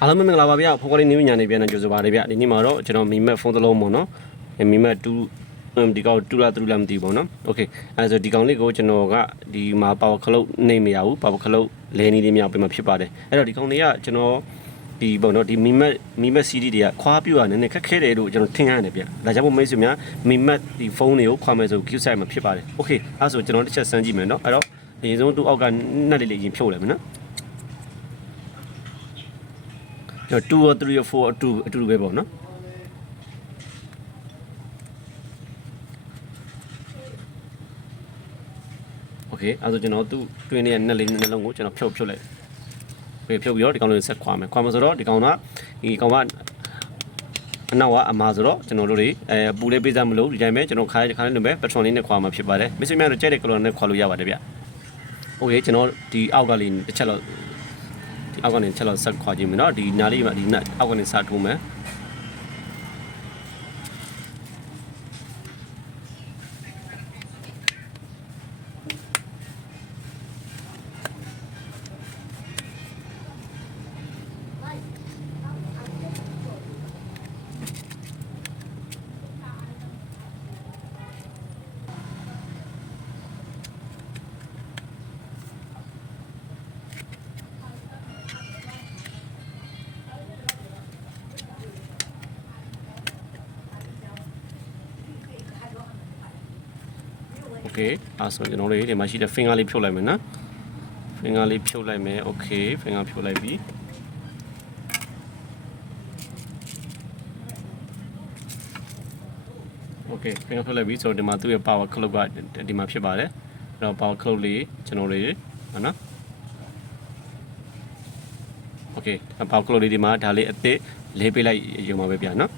အားလုံးပဲမင်္ဂလာပါဗျာဖော်ကလေးနေညာနေပြန်နေကြိုဆိုပါရဗျာဒီနေ့မှာတော့ကျွန်တော်မီမက်ဖုန်းတစ်လုံးပေါ့နော်မီမက်2ဒီကောင်တူလာတူလာမသိဘူးပေါ့နော်โอเคအဲဆိုဒီကောင်လေးကိုကျွန်တော်ကဒီမှာပါဝါခလုတ်နေမရဘူးပါဝါခလုတ်လဲနေလေးမြောက်ပြင်မှာဖြစ်ပါတယ်အဲ့တော့ဒီကောင်လေးကကျွန်တော်ဒီပေါ့နော်ဒီမီမက်မီမက် CD တွေကခွာပြူရနည်းနည်းခက်ခဲတယ်လို့ကျွန်တော်ထင်ရတယ်ဗျဒါကြောင့်မို့မိတ်ဆွေများမီမက်ဒီဖုန်းတွေကိုခွာမယ်ဆို Q site မှာဖြစ်ပါတယ်โอเคအဲဆိုကျွန်တော်တစ်ချက်စမ်းကြည့်မယ်နော်အဲ့တော့အရင်ဆုံးသူ့အောက်ကနှက်လေးလေးရင်ဖြုတ်လိုက်မယ်နော် 2 or 3 or 4အတူအတူပဲပေါ့နော်โอเคအဲဆိုကျွန်တော်သူ့တွင်းနေတဲ့နှစ်လေးနှစ်လုံးကိုကျွန်တော်ဖြုတ်ဖြုတ်လိုက်ပြေဖြုတ်ပြီးတော့ဒီကောင်လေးဆက်ခွာမယ်ခွာမယ်ဆိုတော့ဒီကောင်ကဒီကောင်ကအနောက်ကအမာဆိုတော့ကျွန်တော်တို့တွေအဲပူလေးပေးစားမလို့ဒီတိုင်းပဲကျွန်တော်ခါခါလေးလိုပဲပထရိုလေးနဲ့ခွာမှာဖြစ်ပါတယ်မစ္စများတို့ကြိုက်တဲ့ကလောနဲ့ခွာလို့ရပါတယ်ဗျโอเคကျွန်တော်ဒီအောက်ကလေးတစ်ချက်တော့ ဒီ အောက်ကနေချက်လောက်ဆက်ခွာကြည့်မယ်နော်ဒီနားလေးမှာဒီနက်အောက်ကနေစထိုးမယ် โอเคအဲဆိုကျွန်တော်တို့ဒီမှာရှိတဲ့ finger လေးဖြုတ်လိုက်မယ်နော် finger လေးဖြုတ်လိုက်မယ် okay finger ဖြုတ်လိုက်ပြီโอเค finger ဖြုတ်လိုက်ပြီဆိုတော့ဒီမှာသူ့ရဲ့ power clock ကဒီမှာဖြစ်ပါတယ်အဲ့တော့ power clock လေးကျွန်တော်တို့ဟုတ်နော် โอเค power clock လေးဒီမှာဒါလေးအစ်စ်လေးပေးလိုက်ရုံပါပဲဗျာနော်